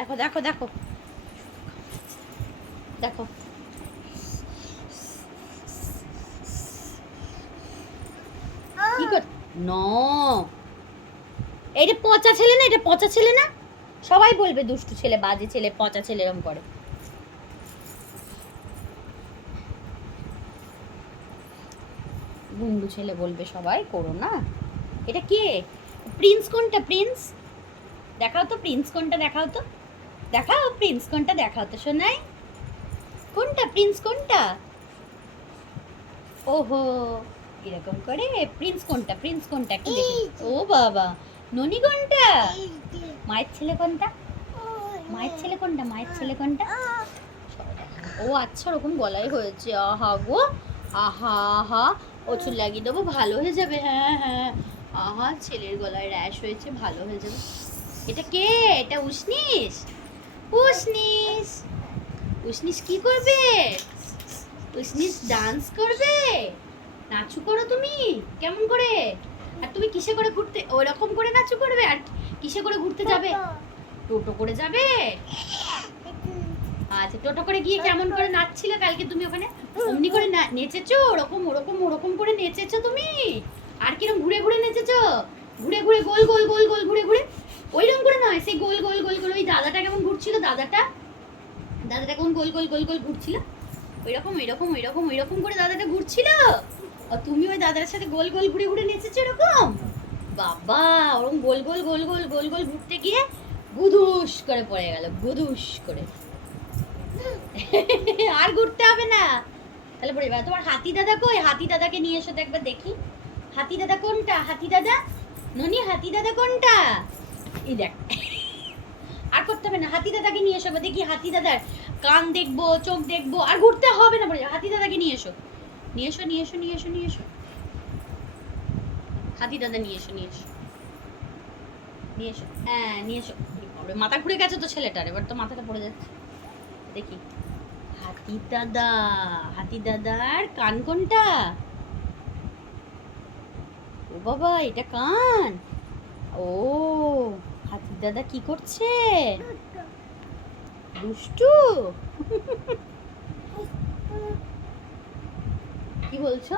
দেখো দেখো দেখো দেখো কি কর ন এটা পচা ছেলে না, এটা পচা ছেলে না, সবাই বলবে দুষ্টু ছেলে, বাজে ছেলে, পচা ছেলে এরকম করে। গুন্ডু ছেলে বলবে সবাই, করো না। এটা কে? প্রিন্স কোনটা? প্রিন্স দেখাও তো, প্রিন্স কোনটা দেখাও তো, দেখাও প্রিন্স কোনটা দেখাও তো শোনাই, কোনটা প্রিন্স কোনটা? ওহো এরকম করে প্রিন্স কোনটা, প্রিন্স কোনটা একটু দেখি। ও বাবা, ননি কোনটা? মায়ের ছেলে কোনটা? মায়ের ছেলে কোনটা? মায়ের ছেলে কোনটা? ও আচ্ছা, ওরকম গলায় হয়েছে, আহা গো, আহা আহা, ও চুল লাগিয়ে দেবো, ভালো হয়ে যাবে। হ্যাঁ হ্যাঁ, আহা ছেলের গলায় র্যাশ হয়েছে, ভালো হয়ে যাবে। এটা কে? এটা উষ্ণিস, উষ্ণিস, উষ্ণিস কি করবে? উষ্ণিস ডান্স করবে, নাচু করো তুমি, কেমন করে? আর তুমি কিসে করে ঘুরতে, ওরকম করে নাচু করবে? আর কিসে করে ঘুরতে যাবে? টোটো করে যাবে? আচ্ছা, টোটো করে গিয়ে কেমন করে নাচছিলে কালকে তুমি ওখানে? অমনি করে নেচেছো, ওরকম ওরকম ওরকম করে নেচেছো তুমি? আর কিরকম ঘুরে ঘুরে নেচেছো? ঘুরে ঘুরে গোল গোল গোল গোল ঘুরে ঘুরে, ওইরকম করে নয়, সেই গোল গোল গোল গোল। ওই দাদাটা কেমন ঘুরছিল, দাদাটা, দাদাটা কেমন গোল গোল গোল গোল ঘুরছিল, ওইরকম ওইরকম ওইরকম ওইরকম করে দাদাটা ঘুরছিল। আর তুমি ওই দাদার সাথে গোল গোল ঘুরে ঘুরে নেচেছো এরকম? বাবা, ওরকম গোল গোল গোল গোল গোল গোল ঘুরতে গিয়ে গুদুস করে পড়ে গেল, গুদুস করে। আর ঘুরতে হবে না, তাহলে পড়ে যাবে। তোমার হাতি দাদা কই? হাতি দাদাকে নিয়ে এসো তো একবার দেখি। হাতি দাদা কোনটা? হাতি দাদা, ননি হাতি দাদা কোনটা? এই দেখ, আর করতে হবে না, হাতি দাদাকে নিয়ে এসো দেখি। হাতি দাদার কান দেখবো, চোখ দেখবো, আর ঘুরতে হবে না, পড়ে যাবে। হাতি দাদাকে নিয়ে এসো, নিয়ে এসো নিয়ে এসো নিয়ে এসো নিয়ে এসো, হাতি দাদা নিয়ে এসো নিয়ে এসো নিয়ে এসো, হ্যাঁ নিয়ে এসো। মাথা ঘুরে গেছে তো ছেলেটার, এবার তো মাথাটা পড়ে যাচ্ছে। দেখি হাতি দাদা, হাতি দাদার কান কোনটা? ও বাবা, এটা কান। ও, হাতি দাদা কি করছে? দুষ্টু। কি বলছো?